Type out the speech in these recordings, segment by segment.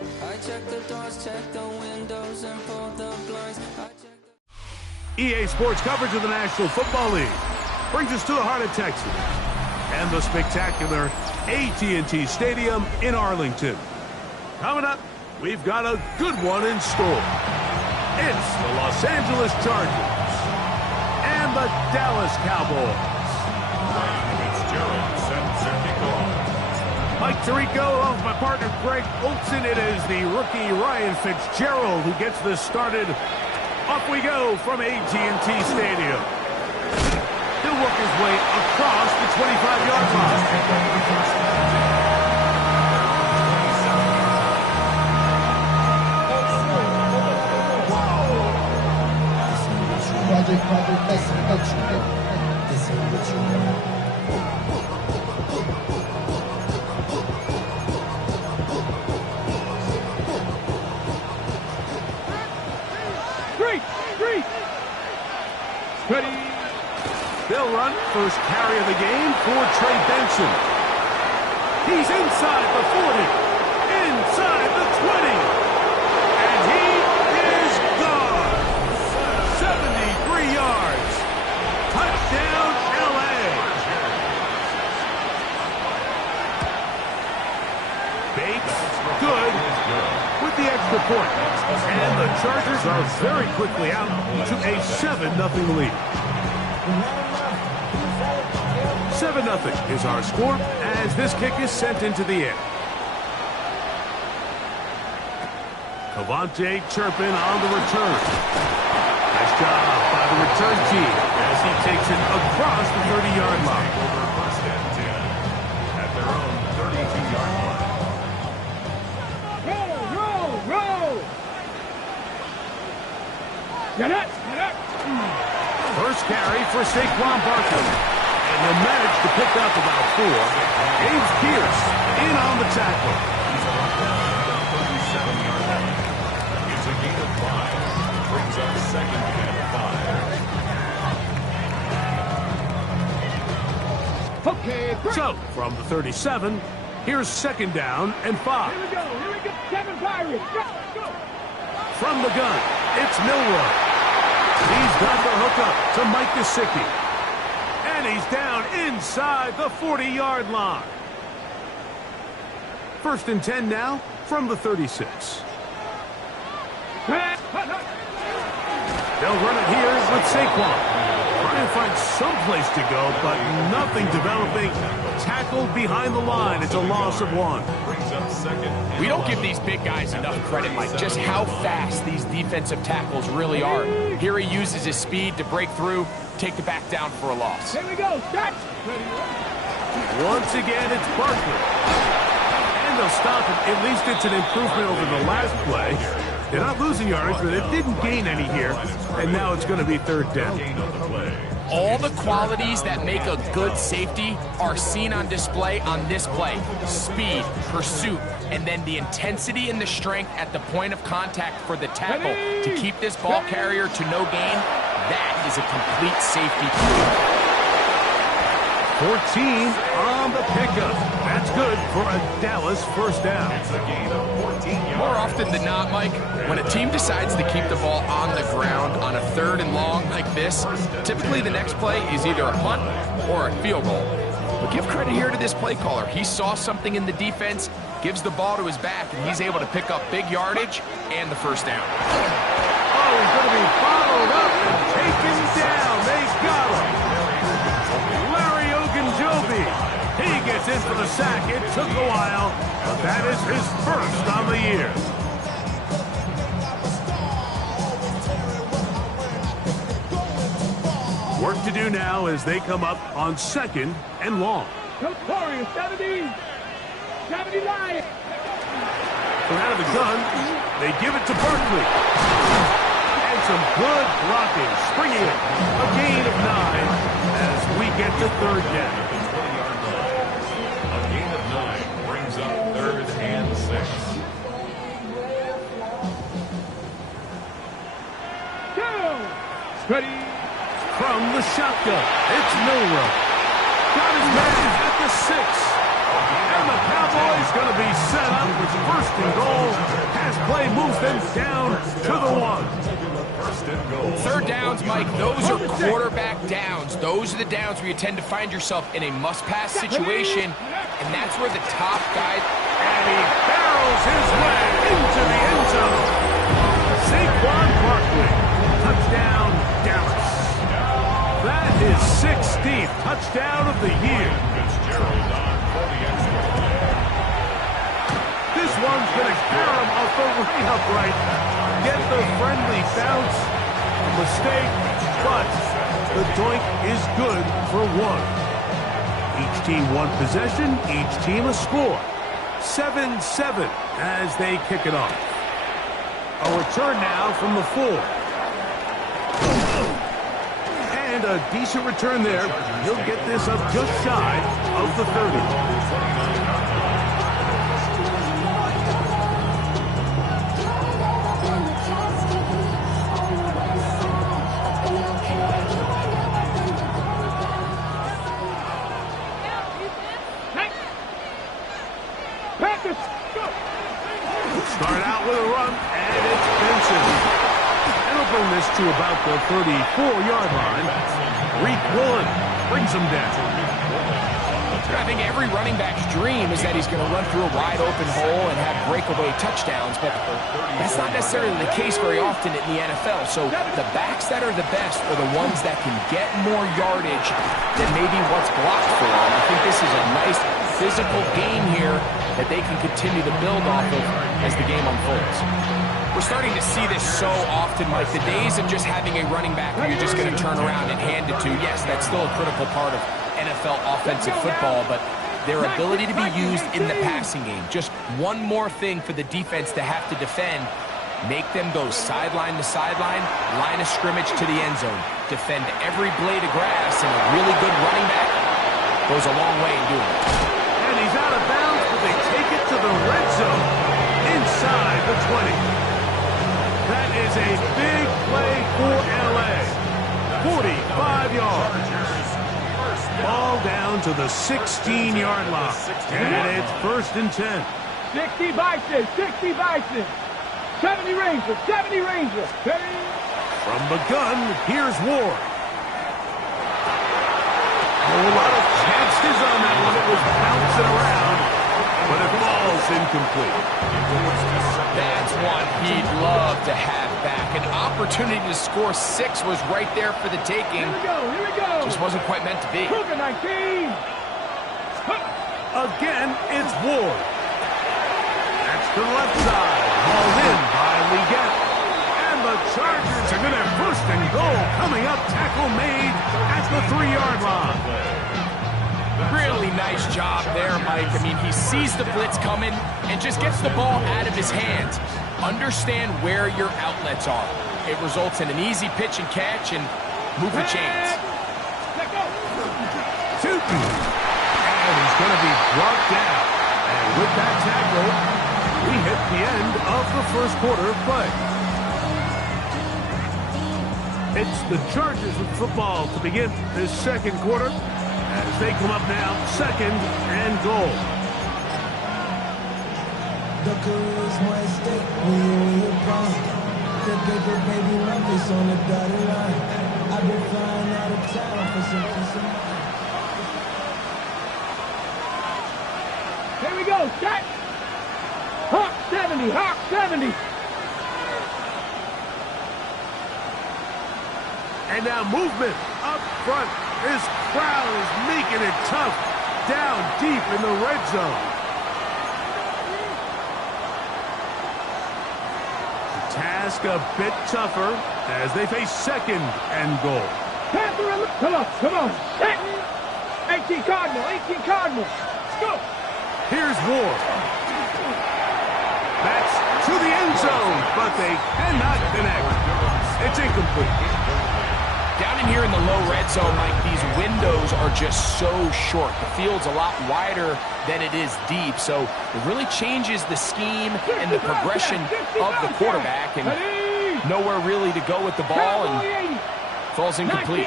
I check the doors, check the windows, and pull the blinds. EA Sports coverage of the National Football League brings us to the heart of Texas and the spectacular AT&T Stadium in Arlington. Coming up, we've got a good one in store. It's the Los Angeles Chargers and the Dallas Cowboys. Mike Tirico, along with my partner Greg Olson. It is the rookie Ryan Fitzgerald who gets this started. Off we go from AT&T Stadium. He'll work his way across the 25-yard line. Ready. They'll run first carry of the game for Trey Benson. He's inside the 40, inside the 20, and he is gone. 73 yards. Touchdown, L.A. Bates, good, with the extra point. And the Chargers are very quickly out to a 7-0 lead. 7-0 is our score as this kick is sent into the air. Cavante Turpin on the return. Nice job by the return team as he takes it across the 30-yard line. First and 10 at their own 32-yard line. First carry for Saquon Barkley. And he'll manage to pick up about 4. James Pierce in on the tackle. He's around the 37-yard line. It's a gain of 5. Brings up second and 5. Okay, great. So, from the 37, here's second down and 5. Here we go. Kevin Byron. Go. From the gun, it's Milroe. He's got the hook up to Mike Gesicki. And he's down inside the 40-yard line. First and 10 now from the 36. They'll run it here with Saquon. Trying to find some place to go, but nothing developing. Tackled behind the line. It's a loss of 1. We don't give these big guys enough credit, Mike, just how fast these defensive tackles really are. Here he uses his speed to break through, take the back down for a loss. Here we go. Start. Once again, it's Barkley. And they'll stop it. At least it's an improvement over the last play. They're not losing yardage, but they didn't gain any here. And now it's going to be third down. All the qualities that make a good safety are seen on display on this play. Speed, pursuit, and then the intensity and the strength at the point of contact for the tackle to keep this ball carrier to no gain. That is a complete safety play. 14 on the pickup. That's good for a Dallas first down. It's a gain of 14 yards. More often than not, Mike, when a team decides to keep the ball on the ground on a 3rd and long like this, typically the next play is either a punt or a field goal. But give credit here to this play caller. He saw something in the defense, gives the ball to his back, and he's able to pick up big yardage and the first down. Oh, he's going to be followed up and taken down. They got him. Larry Ogunjobi. He gets in for the sack. It took a while, but that is his first on the year. Work to do now as they come up on 2nd and long. Notorious 70. 79. From out of the gun, they give it to Barkley. And some good blocking, springing it. A gain of 9 as we get to third down. A gain of 9 brings up 3rd and 6. Ready. From the shotgun, it's Milroe. Got his man at the 6. And the Cowboys going to be set up with 1st and goal play moves them down to the 1. First and goal. Third downs, Mike, those are quarterback downs. Those are the downs where you tend to find yourself in a must-pass situation, and that's where the top guy... And he barrels his way into the end zone. Saquon Barkley, touchdown, Dallas. That is 16th touchdown of the year. Fitzgerald on for the extra point. This one's going to carry him off the right upright. Get the friendly bounce. A mistake, but the doink is good for 1. Each team one possession, each team a score. 7-7 as they kick it off. A return now from the 4. And a decent return there. He'll get this up just shy of the 30. Start out with a run, and it's Benson. And he'll bring this to about the 34-yard line. Reek Woolen brings him down. I think every running back's dream is that he's going to run through a wide-open hole and have breakaway touchdowns, but that's not necessarily the case very often in the NFL. So the backs that are the best are the ones that can get more yardage than maybe what's blocked for them. I think this is a nice physical game here that they can continue to build off of as the game unfolds. We're starting to see this so often, Mike. The days of just having a running back who you're just going to turn around and hand it to, yes, that's still a critical part of NFL offensive football, but their ability to be used in the passing game. Just one more thing for the defense to have to defend. Make them go sideline to sideline, line of scrimmage to the end zone. Defend every blade of grass, and a really good running back goes a long way in doing it. And he's out of bounds, but they take it to the red zone inside the 20. That is a big play for L.A. 45 yards. Ball down to the 16-yard line. And it's 1st and 10. 60 Bison, 60 Bison. 70 Rangers, 70 Rangers. From the gun, here's Ward. A lot of chances on that one. It was bouncing around, but it falls incomplete. That's one he'd love to have back. An opportunity to score 6 was right there for the taking. Here we go, here we go. Just wasn't quite meant to be. Cougar 19. Again, it's Ward. That's to the left side. Hauled in by Leggett. And the Chargers are going to have 1st and goal coming up. Tackle made at the 3-yard line. Really nice job there, Mike. I mean, he sees the blitz coming and just gets the ball out of his hands. Understand where your outlets are. It results in an easy pitch and catch and move the chains. Tootin'. And he's going to be brought down. And with that tackle, we hit the end of the 1st quarter of play. It's the Chargers with football to begin this 2nd quarter as they come up now 2nd and goal. The career's more at stake when you're in your prime. The paper baby Memphis on the dotted line. I've been flying out of town for some peace of mind. Here we go, set. Hawk 70, Hawk 70. And now movement up front. This crowd is making it tough down deep in the red zone. The task a bit tougher as they face 2nd and goal. Come on, come on. 18 Cardinal, 18 Cardinal. Let's go. Here's Ward. That's to the end zone, but they cannot connect. It's incomplete. Down in here in the low red zone, Mike, these windows are just so short. The field's a lot wider than it is deep, so it really changes the scheme and the progression of the quarterback, and nowhere really to go with the ball, and falls incomplete.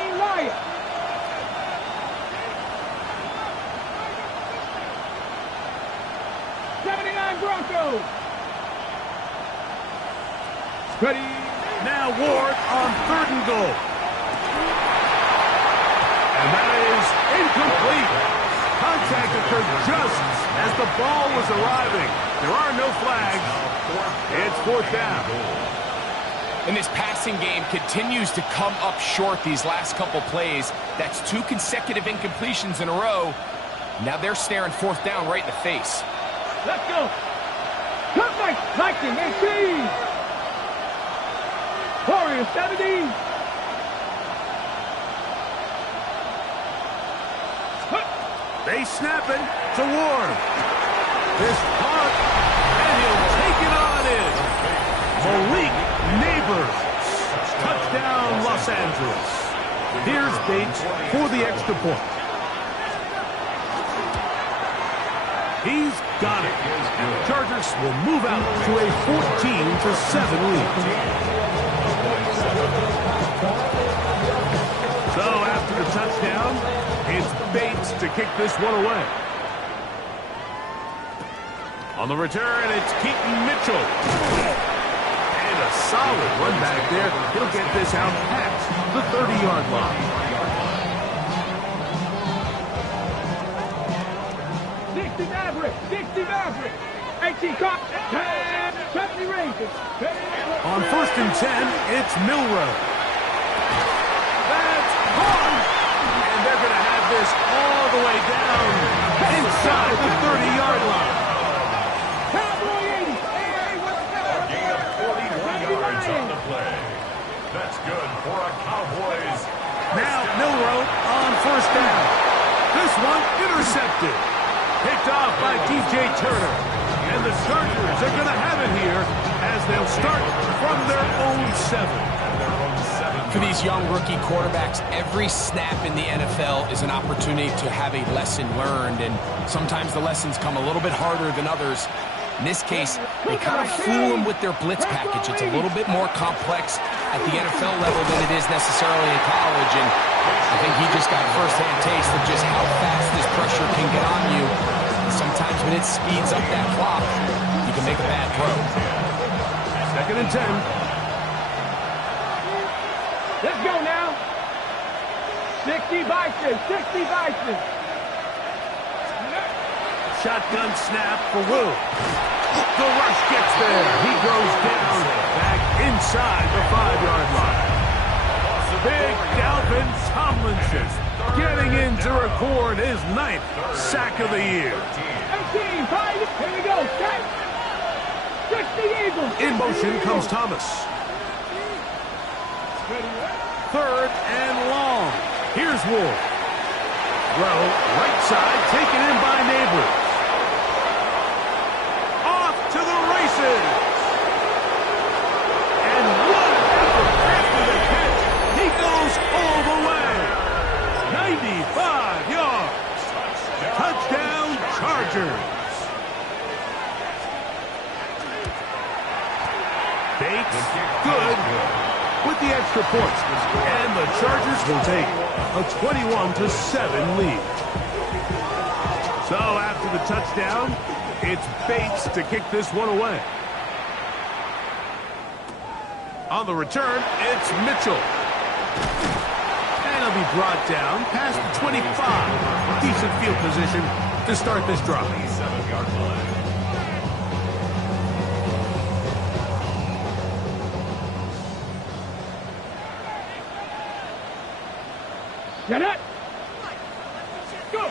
79 Broncos. Ready. Now Ward on 3rd and goal. And that is incomplete. Contact occurred just as the ball was arriving. There are no flags. It's 4th down. And this passing game continues to come up short these last couple plays. That's 2 consecutive incompletions in a row. Now they're staring 4th down right in the face. Let's go. Cut my Viking 18. Warrior 70. They snap it to Ward. This punt, and he'll take it on in. Malik Neighbors. Touchdown, Los Angeles. Here's Bates for the extra point. He's got it. And the Chargers will move out to a 14-7 lead. So after the touchdown, it's Bates to kick this one away. On the return, it's Keaton Mitchell. And a solid run back there. He'll get this out past the 30-yard line. 60 Maverick. 60 Maverick. 18 caught. 70 Rangers. On 1st and 10, it's Milrow. That's caught. And they're going to have this all the way down inside the 30-yard line. Cowboy 80. Gain of 41 yards on the play. That's good for a Cowboys. Now Milrow on 1st down. This one intercepted. Picked off by DJ Turner. And the Chargers are going to have it here as they'll start from their own 7. For these young rookie quarterbacks, every snap in the NFL is an opportunity to have a lesson learned, and sometimes the lessons come a little bit harder than others. In this case, they kind of fool them with their blitz package. It's a little bit more complex at the NFL level than it is necessarily in college, and I think he just got a first-hand taste of just how fast this pressure can get on you. And sometimes when it speeds up that clock, you can make a bad throw. 2nd and 10. Let's go now. 60 Bison. 60 Bison. Shotgun snap for Wu. The rush gets there. He goes down back inside the 5-yard line. Big Dalvin Tomlinson getting in to record his 9th sack of the year. 18, 5, here we go. 60 Eagles. In motion comes Thomas. 3rd and long. Here's Wolf. Throw, right side, taken in by Neighbors. Off to the races. And what an effort after the catch. He goes all the way. 95 yards. Touchdown, Chargers. Bates, good. With the extra points, and the Chargers will take a 21-7 lead. So after the touchdown, it's Bates to kick this one away. On the return, it's Mitchell. And he'll be brought down past the 25. Decent field position to start this drive. 7-yard line. Get it. Go.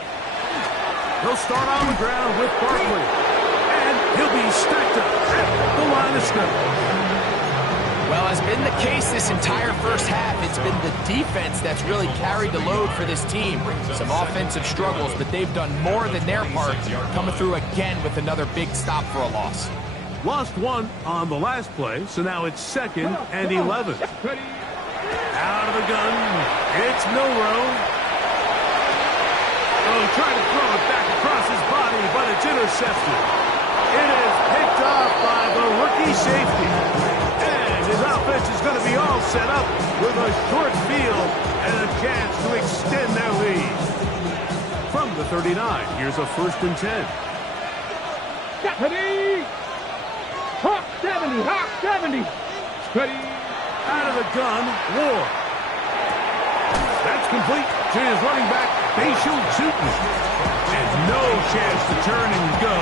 He'll start on the ground with Barkley. And he'll be stacked up at the line of scrimmage. Well, as been the case this entire first half, it's been the defense that's really carried the load for this team. Some offensive struggles, but they've done more than their part, coming through again with another big stop for a loss. Lost one on the last play, so now it's 2nd and 11. Out of the gun, it's Milrow. Oh, trying to throw it back across his body, but it's intercepted. It is picked off by the rookie safety. And his offense is going to be all set up with a short field and a chance to extend their lead. From the 39, here's a 1st and 10. Deputy! Hawk 70! Hawk 70! Ready. Out of the gun, Ward. That's complete to his running back, Facial Zutman. And no chance to turn and go.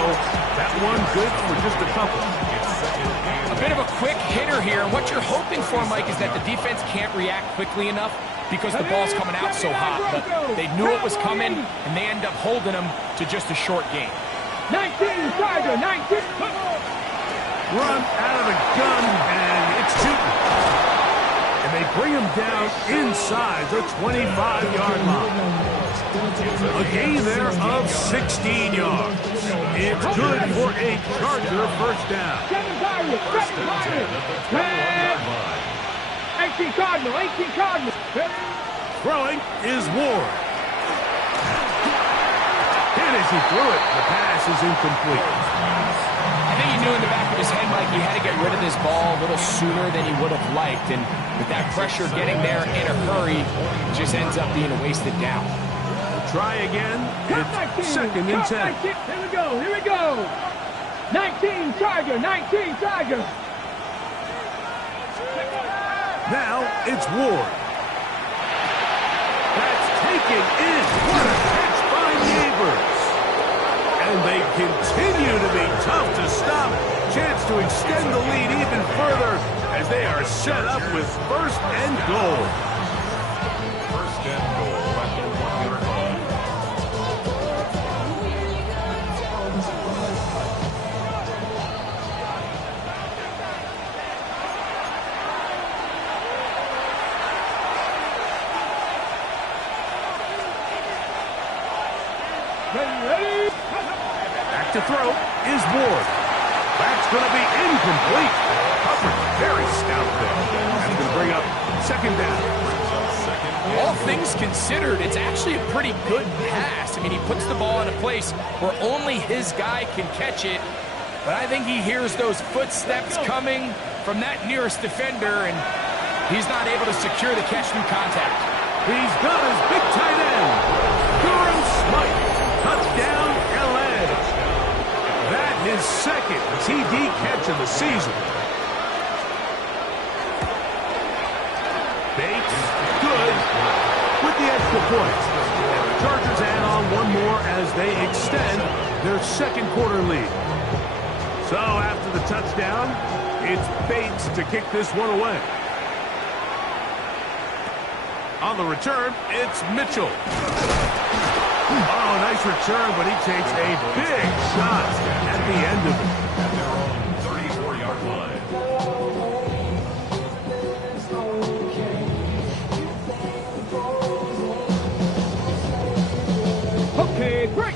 That one good for just a couple. A bit of a quick hitter here. And what you're hoping for, Mike, is that the defense can't react quickly enough because the ball's coming out so hot. But they knew it was coming, and they end up holding them to just a short game. 19, Tiger, 19. Run out of the gun, and it's Zutman. And they bring him down inside the 25-yard line. A gain there of 16 yards. It's good for a Charger first down. 18 Cardinal, 18 Cardinal. Throwing is Ward. And as he threw it, the pass is incomplete. I think he knew in the back of his head, Mike, he had to get rid of this ball a little sooner than he would have liked. And with that pressure getting there in a hurry, it just ends up being a wasted down. Try again. It's second and 10. Here we go. 19 Tiger, 19 Tiger. Now it's Ward. That's taken in. What a catch by Neighbors. And they continue to be tough to stop. Chance to extend the lead even further as they are set up with first and goal. First and goal at the 1-yard line. Ready. Back to throw is Ward. That's going to be incomplete. Coverage very stout there. That's going to bring up second down. All things considered, it's actually a pretty good pass. I mean, he puts the ball in a place where only his guy can catch it. But I think he hears those footsteps coming from that nearest defender, and he's not able to secure the catch through contact. He's got his big tight end. Durham Smythe. Touchdown, LA. That his second TD catch of the season. Bates, good, with the extra point. Chargers add on one more as they extend their second quarter lead. So after the touchdown, it's Bates to kick this one away. On the return, it's Mitchell. Oh, nice return, but he takes a big shot at the end of it. At their own 34-yard line. Okay, break.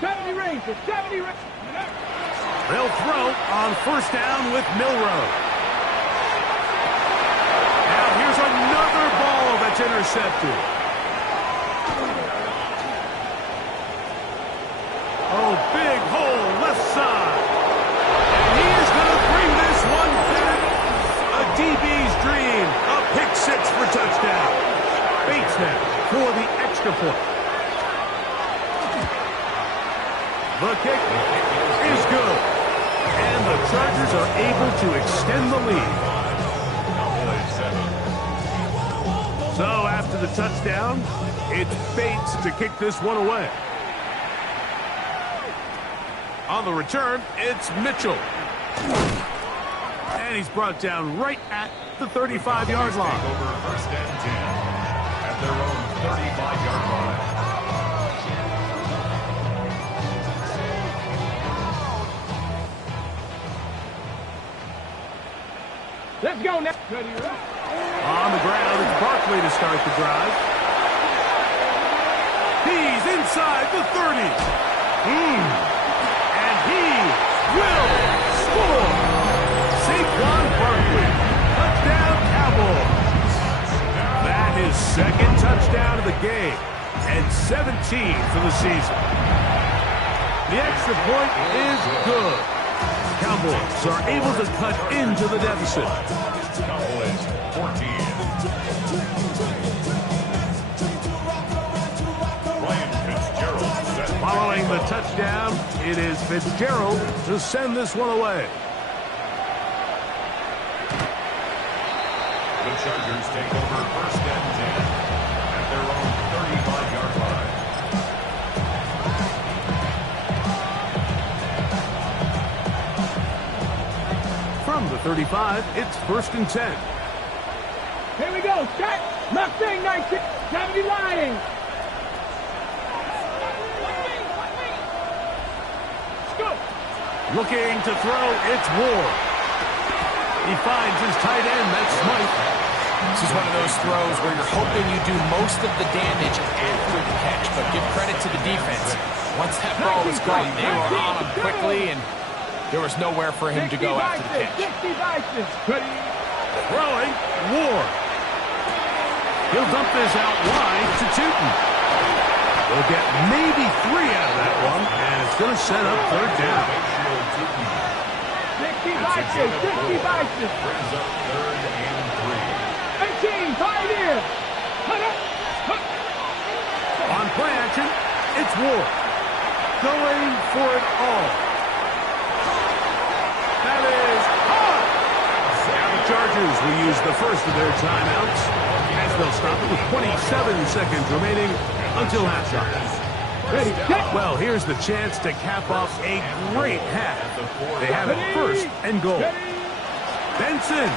70 Rangers, 70 Rangers. They'll throw on first down with Milrow. Now here's another ball that's intercepted. Oh, big hole left side. And he is going to bring this one back. A DB's dream. A pick six for touchdown. Bates now for the extra point. The kick is good. And the Chargers are able to extend the lead. So after the touchdown, it's Bates to kick this one away. On the return, it's Mitchell. And he's brought down right at the 35-yard line. Over first and 10 at their own 35-yard line. Let's go now. On the ground, it's Barkley to start the drive. He's inside the 30. And he will score. Saquon Barkley. Touchdown, Cowboys. That is second touchdown of the game. And 17 for the season. The extra point is good. Cowboys are able to cut into the deficit. Cowboys 14. Ryan Fitzgerald set. Following the touchdown, it is Fitzgerald to send this one away. The Chargers take over first and 10 at their own 35-yard line. From the 35, it's first and 10. Here we go. Set. Left thing, 19. 70 Lions. Go. Looking to throw, it's Ward. He finds his tight end, that's Smythe. This is one of those throws where you're hoping you do most of the damage after the catch, but give credit to the defense. Once that ball was caught, they were on him quickly, and there was nowhere for him to go after the catch. Throwing, Ward. He'll dump this out wide to Tootin. They'll get maybe 3 out of that one, and it's going to set up third down. 60 Vices. Brings up third and 18, Pioneer. On play action, it's Ward. Going for it all. That is hard. Now the Chargers will use the first of their timeouts, as they'll stop it with 27 seconds remaining until halftime. Ready, set. Well, here's the chance to cap off a great half. They have it first and goal. Benson.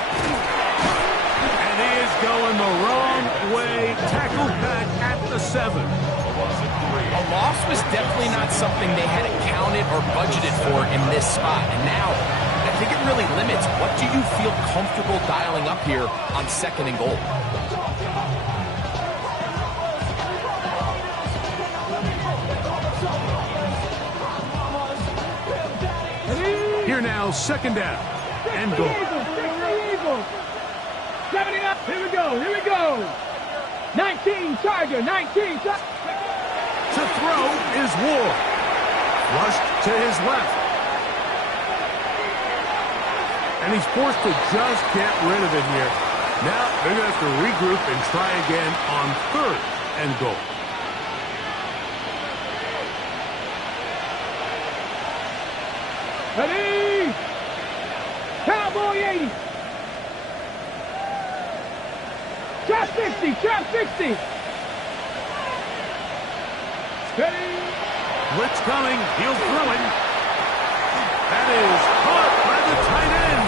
And he is going the wrong way. Tackled back at the 7. A loss was definitely not something they had accounted or budgeted for in this spot. And now, I think it really limits what do you feel comfortable dialing up here on second and goal. Here now, second down and goal. Eagles. 70 up. Here we go. 19 Charger. 19 Charger. To throw is Ward. Flushed to his left. And he's forced to just get rid of it here. Now they're going to have to regroup and try again on third and goal. Ready. Cowboy 80. Trap 60. Ready. Blitz coming. He'll throw it. That is caught by the tight end.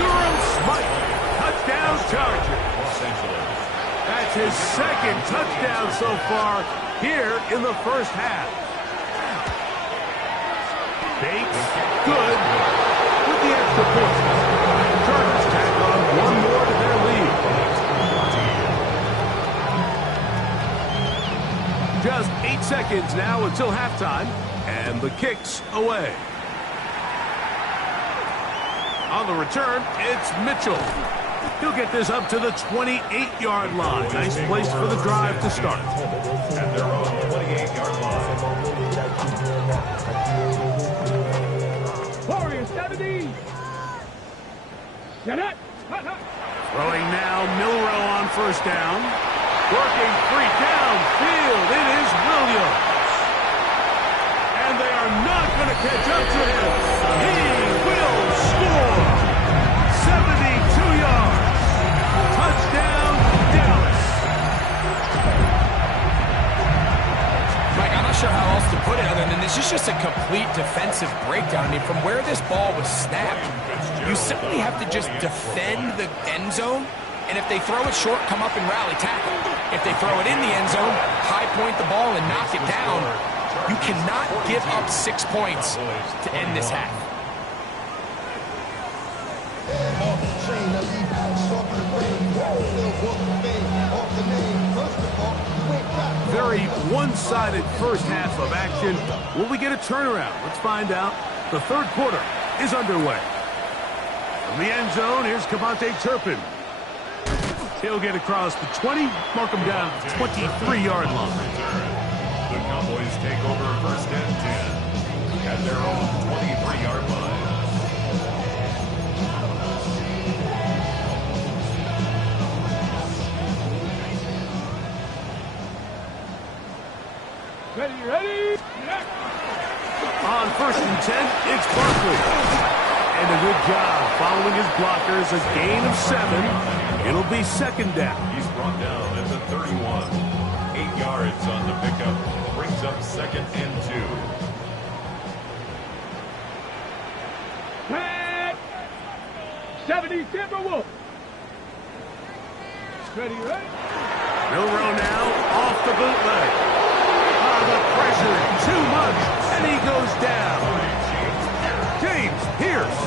Durham Smythe. Touchdown Chargers. That's his second touchdown so far here in the first half. Bates, good with the extra point. Chargers tack on one more to their lead. Just 8 seconds now until halftime, and the kick's away. On the return, it's Mitchell. He'll get this up to the 28-yard line. Nice place for the drive to start. At their own 28-yard line. Warriors 70. Shut up. Throwing now, Milrow on first down. Working free downfield. It is Williams. And they are not going to catch up to him. He will score. 72 yards. Touchdown, Dallas. Mike, I'm not sure how else to put it other than this is just a complete defensive breakdown. I mean, from where this ball was snapped, you simply have to just defend the end zone. And if they throw it short, come up and rally tackle. If they throw it in the end zone, high point the ball and knock it down. You cannot give up 6 points to end this half. Very one-sided first half of action. Will we get a turnaround? Let's find out. The third quarter is underway. From the end zone, here's Cavante Turpin. He'll get across the 20, mark him down at the 23-yard line. The Cowboys take over first and 10 at their own 23-yard line. Ready. On first and 10, it's Barkley. And a a good job following his blockers. A gain of 7. It'll be second down. He's brought down at the 31. 8 yards on the pickup. Brings up second and 2. Pat! 70 Timberwolves. Ready, right? Milroe now off the bootleg. The pressure, too much, and he goes down. James Pierce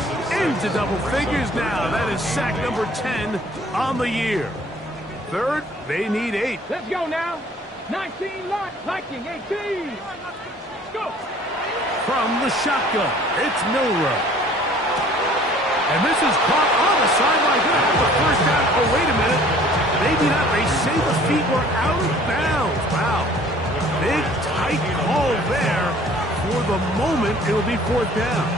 into double figures now. That is sack number 10 on the year. Third, they need 8. Let's go now. 19 lock, Viking 18. Let's go. From the shotgun, it's Milroe. And this is caught on the sideline. Going to have the first down. Oh, wait a minute. Maybe not. They say the feet were out of bounds. Wow. Big, tight call there. For the moment, it'll be fourth down.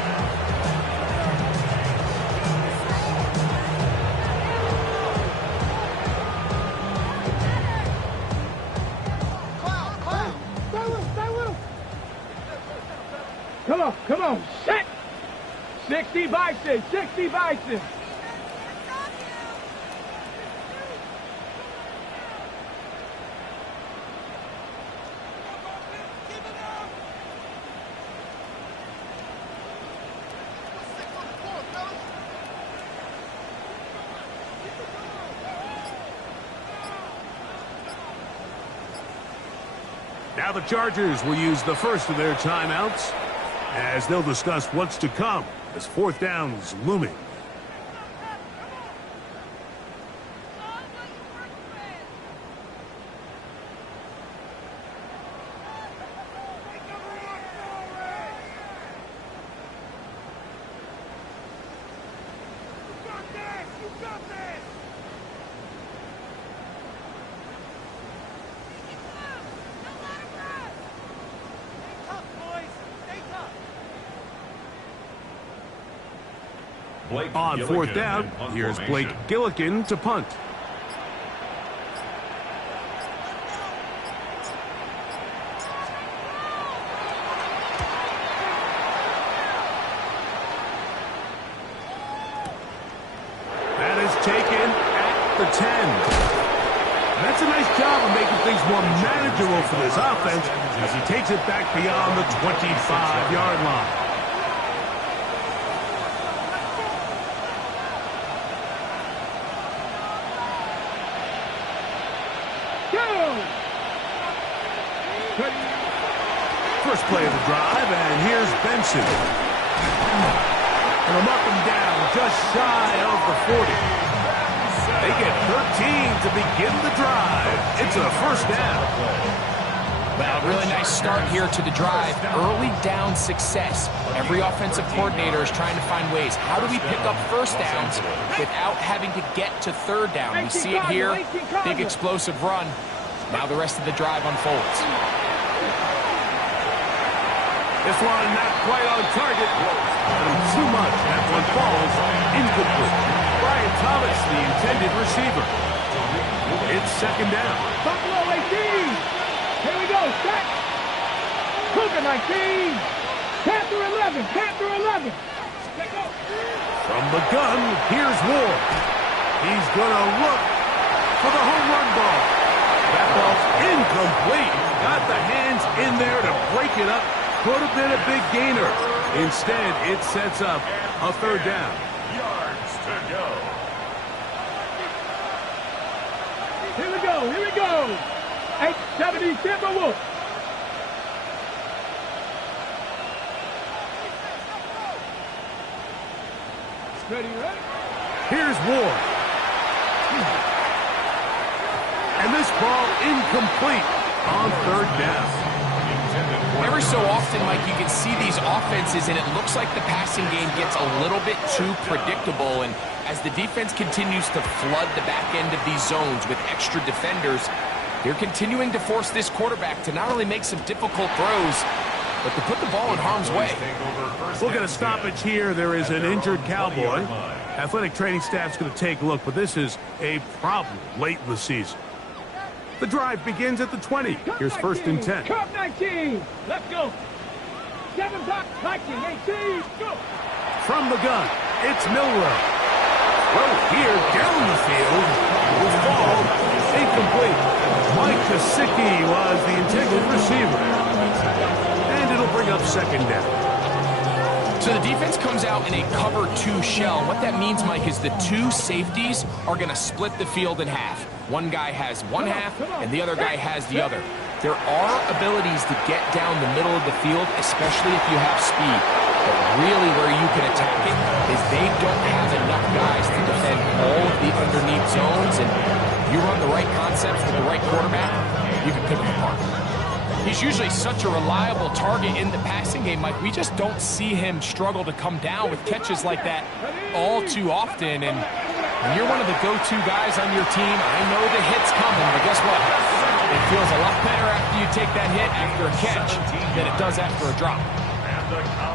Come on, set! 60 Bison, 60 Bison! Now the Chargers will use the first of their timeouts as they'll discuss what's to come as fourth down is looming. On fourth down, here's Blake Gillikin to punt. That is taken at the 10. That's a nice job of making things more manageable for this offense as he takes it back beyond the 25-yard line. First play of the drive, and here's Benson. And a mark him down just shy of the 40. They get 13 to begin the drive. It's a first down. Well, really nice start here to the drive. Early down success. Every offensive coordinator is trying to find ways. How do we pick up first downs without having to get to third down? We see it here. Big explosive run. Now the rest of the drive unfolds. This one not quite on target. Too much. That one falls incomplete. Brian Thomas, the intended receiver. It's second down. Buffalo 18. Here we go. Set. Cougar 19. Panther 11. Panther 11. From the gun, here's Ward. He's going to look for the home run ball. That ball's incomplete. Got the hands in there to break it up. Could have been a big gainer. Instead, it sets up a third down. Yards to go. Here we go. Here we go. 870 Timberwolves. Ready, ready? Here's Ward. And this ball incomplete on third down. Every so often, Mike, you can see these offenses, and it looks like the passing game gets a little bit too predictable. And as the defense continues to flood the back end of these zones with extra defenders, they're continuing to force this quarterback to not only make some difficult throws, but to put the ball in harm's way. We'll get a stoppage here. There is an injured Cowboy. Athletic training staff's going to take a look, but this is a problem late in the season. The drive begins at the 20. Here's first and 10. Cup 19. Let's go. 7 back. Viking 18. Go. From the gun, it's Milrow. Well, here down the field will fall incomplete. Mike Kosicki was the intended receiver. And it'll bring up second down. So the defense comes out in a cover 2 shell. What that means, Mike, is the 2 safeties are going to split the field in half. One guy has one half, and the other guy has the other. There are abilities to get down the middle of the field, especially if you have speed. But really where you can attack it is they don't have enough guys to defend all of the underneath zones, and you run the right concepts with the right quarterback, you can pick them apart. He's usually such a reliable target in the passing game, Mike. We just don't see him struggle to come down with catches like that all too often. And when you're one of the go-to guys on your team, I know the hit's coming, but guess what? It feels a lot better after you take that hit after a catch than it does after a drop.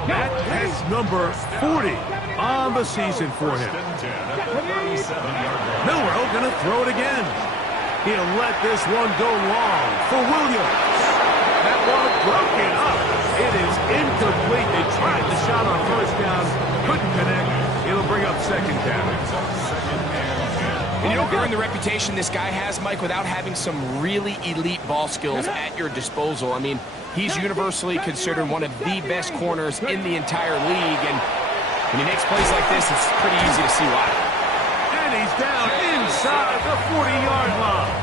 That is number 40 on the season for him. Milrow gonna throw it again. He'll let this one go long for Williams. That one broken up. It is incomplete. They tried the shot on first down, couldn't connect. It'll bring up second down. And you don't earn the reputation this guy has, Mike, without having some really elite ball skills at your disposal. I mean, he's universally considered one of the best corners in the entire league, and when he makes plays like this, it's pretty easy to see why. And he's down inside the 40-yard line.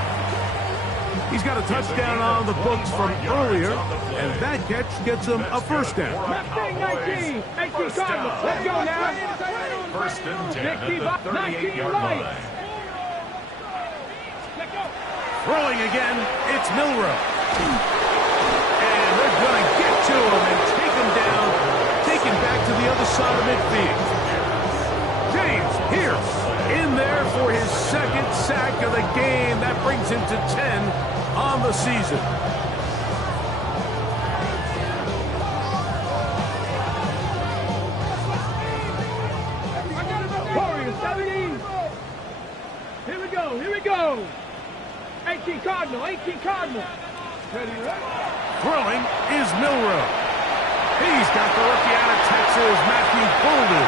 He's got a touchdown on the books from earlier, and that catch gets him a first down. 19, 18 Cardinals. Let's go now. First and 10 at the 38-yard line. Throwing again, it's Milrow. And they're going to get to him and take him down, take him back to the other side of midfield. James Pierce in there for his second sack of the game. That brings him to 10 on the season. Warriors, 70. Here we go. 18 Cardinal. Ready? Throwing is Milrow. He's got the rookie out of Texas, Matthew Golden.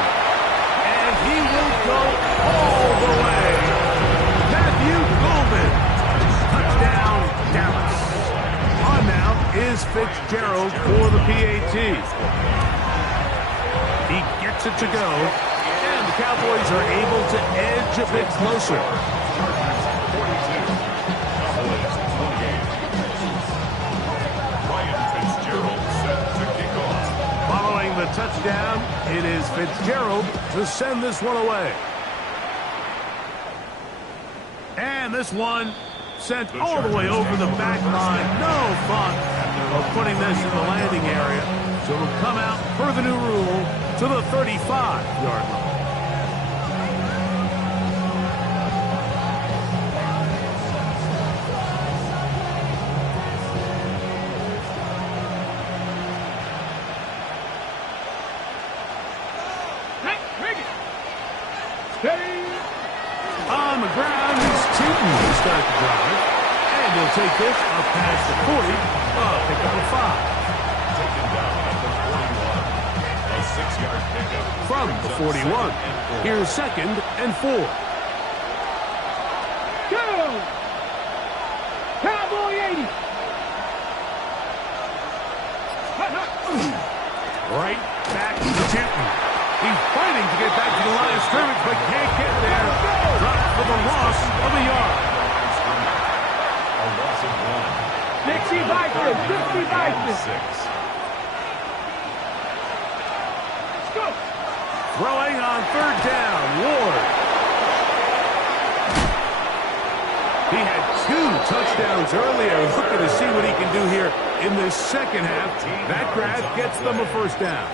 And he will go all the way. Matthew Golden. Touchdown, Dallas. On now is Fitzgerald for the PAT. He gets it to go. And the Cowboys are able to edge a bit closer. Following the touchdown, it is Fitzgerald to send this one away. And this one sent all the way over the back line. No fun of putting this in the landing area. So it'll come out per the new rule to the 35-yard line. On the ground, he's Tootin to start the drive. And he'll take this up past the 40. Pick up a 5. Taken down at the 41. A 6-yard pickup. From the 41. Here's second and 4. Go! Cowboy 80. Right back to Tootin. He's fighting to get back to the line of scrimmage, but can't get there. Dropped for the loss of a yard. A loss of 1. Dixie Vikings. Let's go. Throwing on third down, Ward. He had 2 touchdowns earlier. Looking to see what he can do here in this second half. That grab gets them a first down.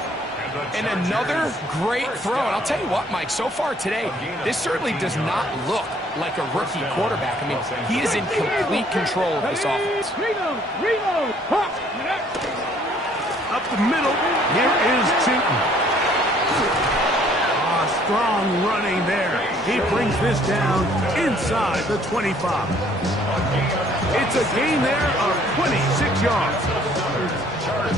And another great throw. And I'll tell you what, Mike, so far today, this certainly does not look like a rookie quarterback. I mean, he is in complete control of this offense. Reload. Up the middle, here is Tootin. Strong running there. He brings this down inside the 25. It's a gain there of 26 yards.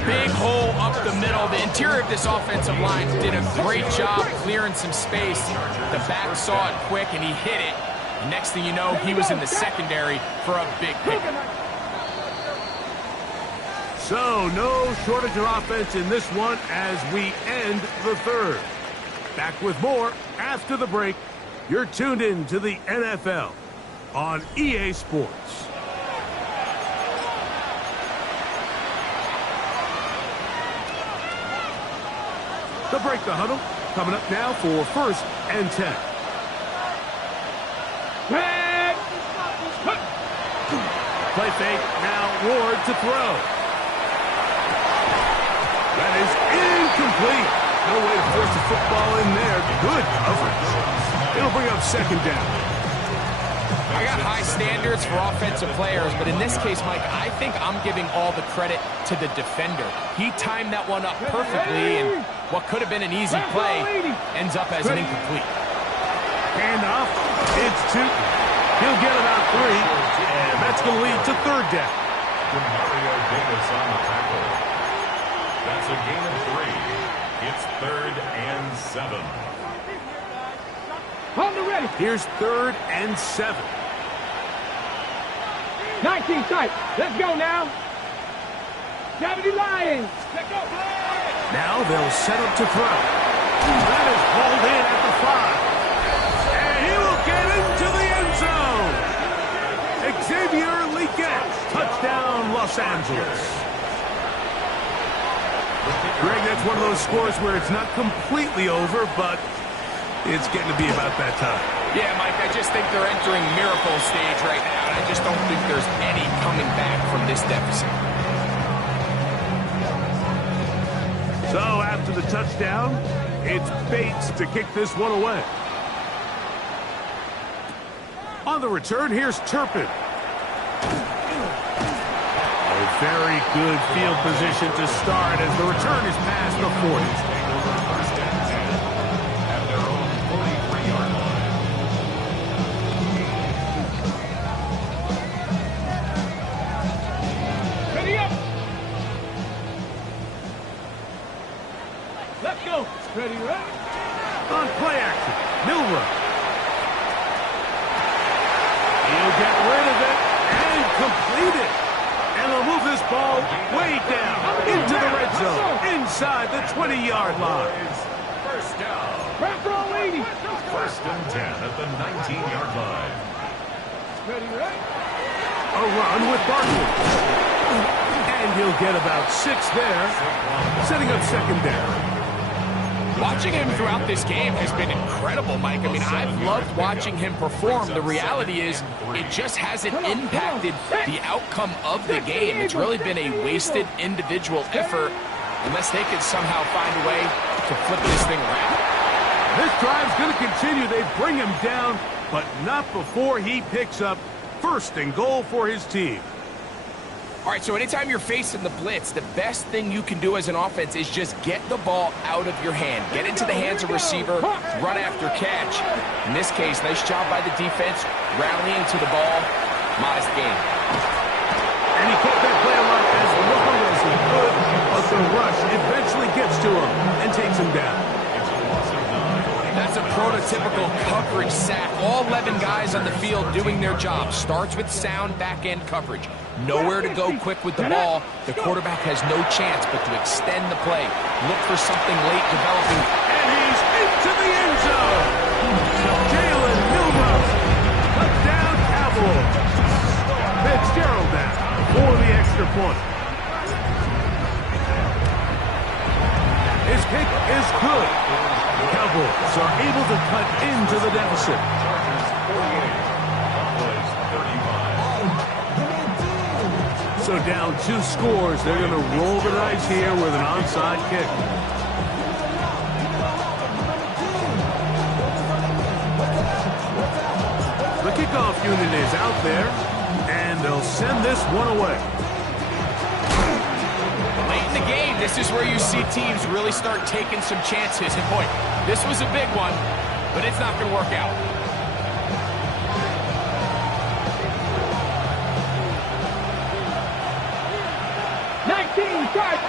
Big hole up the middle. The interior of this offensive line did a great job clearing some space. The back saw it quick, and he hit it. And next thing you know, he was in the secondary for a big pick. So, no shortage of offense in this one as we end the third. Back with more after the break. You're tuned in to the NFL on EA Sports. To break the huddle, coming up now for 1st and 10. Play fake, now Ward to throw. That is incomplete. No way to force the football in there. Good coverage. It'll bring up 2nd down. I got high standards for offensive players, but in this case, Mike, I think I'm giving all the credit to the defender. He timed that one up perfectly, and what could have been an easy play ends up as an incomplete. Handoff. It's Tootin. He'll get about 3, and that's going to lead to 3rd down. Mario Davis on the tackle. That's a gain of 3. It's 3rd and 7. On the ready. Here's 3rd and 7. 19 tight. Let's go now. 70 Lions. Let's go. Now they'll set up to throw. That is pulled in at the 5. And he will get into the end zone. Xavier Legette. Touchdown, Los Angeles. Greg, that's one of those scores where it's not completely over, but it's getting to be about that time. Yeah, Mike, I just think they're entering miracle stage right now, and I just don't think there's any coming back from this deficit. So after the touchdown, it's Bates to kick this one away. On the return, here's Turpin. A very good field position to start as the return is past the 40. Ready, right? On play action, Milrow. He'll get rid of it and complete it. And they'll move this ball way down into the red zone, inside the 20-yard line. First down. Back row 80. 1st and 10 at the 19-yard line. Ready, right? A run with Barkley. And he'll get about 6 there, setting up 2nd down. Watching him throughout this game has been incredible, Mike. I mean, I've loved watching him perform. The reality is it just hasn't impacted the outcome of the game. It's really been a wasted individual effort unless they could somehow find a way to flip this thing around. This drive's going to continue. They bring him down, but not before he picks up 1st and goal for his team. All right, so anytime you're facing the blitz, the best thing you can do as an offense is just get the ball out of your hand. Get into the hands of receiver, run after catch. In this case, nice job by the defense, rallying to the ball. Modest gain. And he kept that play alive as long as he could, but the rush eventually gets to him and takes him down. That's a prototypical coverage sack. All 11 guys on the field doing their job. Starts with sound back-end coverage. Nowhere to go quick with the ball. The quarterback has no chance but to extend the play. Look for something late developing. And he's into the end zone. Jalen Milrow. Touchdown, Cowboys. Fitzgerald now for the extra point. His kick is good. The Cowboys are able to cut into the deficit. So down 2 scores. They're going to roll the dice here with an onside kick. The kickoff unit is out there, and they'll send this one away. Late in the game, this is where you see teams really start taking some chances. And boy, this was a big one, but it's not going to work out. 19, start.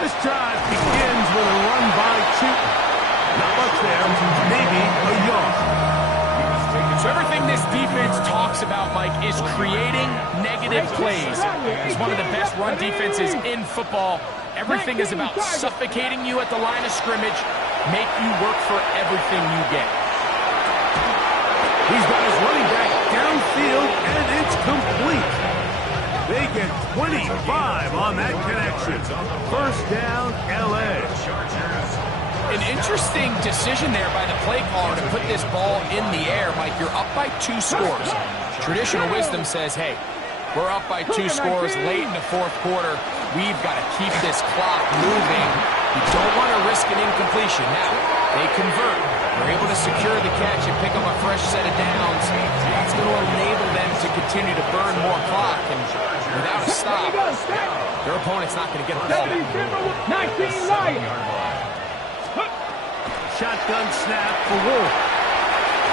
This drive begins with a run by Chooton. Not much there, maybe a yard. So everything this defense talks about, Mike, is creating negative plays. It's one of the best run defenses in football. Everything is about suffocating you at the line of scrimmage, make you work for everything you get. He's got his running back downfield, and it's complete. They get 25 on that connection. First down, L.A. An interesting decision there by the play caller to put this ball in the air. Mike, you're up by 2 scores. Traditional wisdom says, hey, we're up by 2 scores late in the fourth quarter. We've got to keep this clock moving. You don't want to risk an incompletion. Now, they convert. They're able to secure the catch and pick up a fresh set of downs. That's going to enable them to continue to burn more clock. And without a stop, their opponent's not going to get the ball back. 19 Lions. Shotgun snap for Wolf.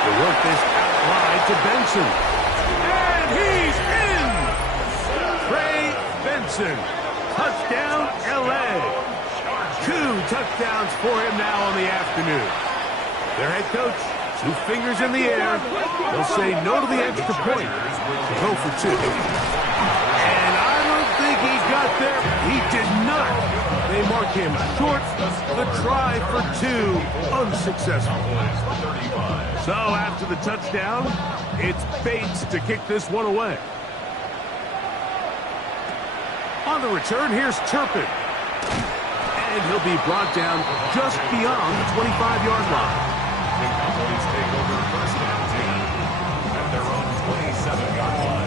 They work this out wide to Benson. And he's in! Trey Benson. Touchdown, L.A. 2 touchdowns for him now on the afternoon. Their head coach, 2 fingers in the air. They'll say no to the extra point to go for 2. And I don't think he got there. He did not. They mark him short. The try for 2, unsuccessful. So after the touchdown, it's Bates to kick this one away. On the return, here's Turpin. And he'll be brought down just beyond the 25-yard line. The Cowboys take over first and 10 at their own 27-yard line.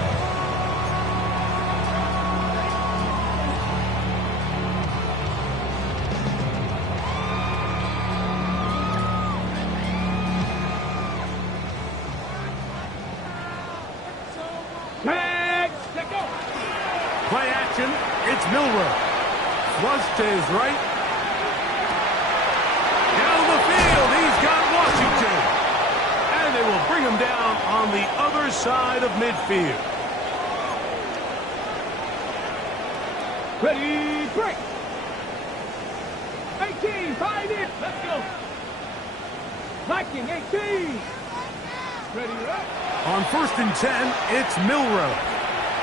Play action, it's Milroe. Flush to his right. Down the field, he's got Washington. And they will bring him down on the other side of midfield. Ready, break. 18, 5 in, let's go. Viking, 18. Ready, up. On first and 10, it's Milroe.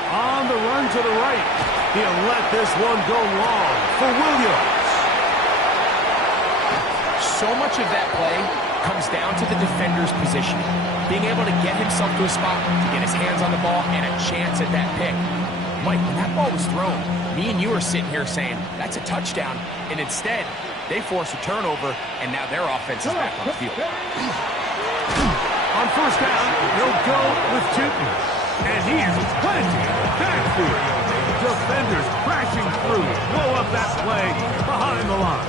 On the run to the right. He'll let this one go long for Williams. So much of that play comes down to the defender's positioning. Being able to get himself to a spot to get his hands on the ball and a chance at that pick. Mike, when that ball was thrown, me and you are sitting here saying, that's a touchdown. And instead, they force a turnover, and now their offense is back on the field. On first down, he'll go with Chooton. And he is planting in the backfield. Defenders crashing through. Blow up that play behind the line.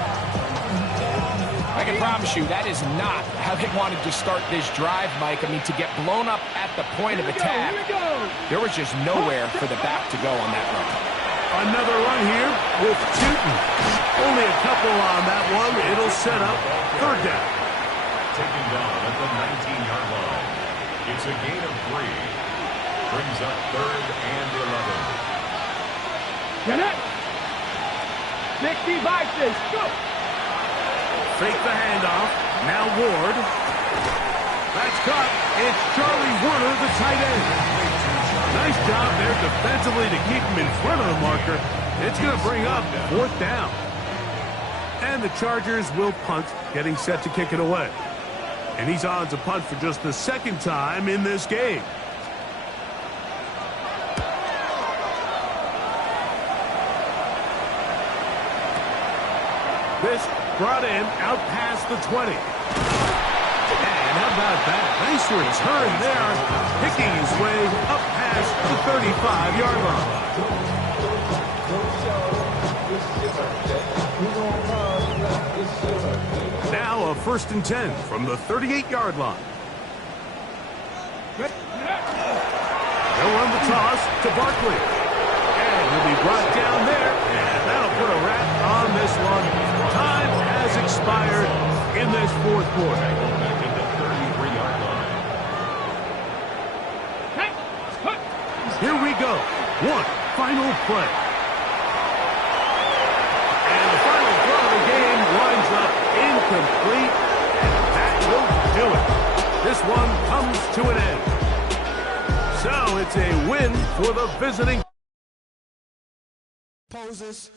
I can promise you that is not how they wanted to start this drive, Mike. I mean, to get blown up at the point of attack, there was just nowhere for the back to go on that run. Another run here with Chooton. Only a couple on that one. It'll set up third down. Taken down at the 19-yard line. It's a gain of 3. Brings up third and 11. Get it. 60 boxes, go. Fake the handoff. Now Ward. That's caught. It's Charlie Warner, the tight end. Nice job there defensively to keep him in front of the marker. It's going to bring up fourth down. And the Chargers will punt, getting set to kick it away. And he's on to punt for just the second time in this game. This brought in out past the 20. And how about that? Nice return there, picking his way up past the 35-yard line. Now a first and 10 from the 38-yard line. They'll run the toss to Barkley. And he'll be brought down there. And that'll put a wrap on this one. Time has expired in this fourth quarter. Back at the 33-yard line. Here we go. 1 final play. And the final throw of the game winds up incomplete, and that will do it. This one comes to an end. So it's a win for the visiting Poses.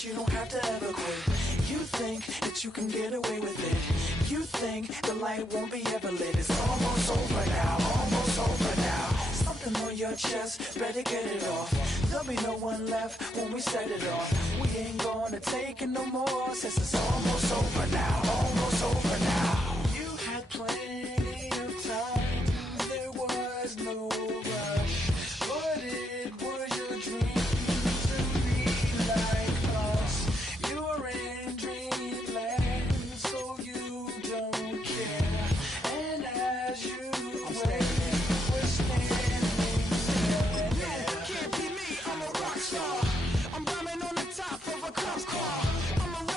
You don't have to ever quit. You think that you can get away with it. You think the light won't be ever lit. It's almost over now, almost over now. Something on your chest, better get it off. There'll be no one left when we set it off. We ain't gonna take it no more, since it's almost over now, almost over now. You had plenty of time, there was no rush.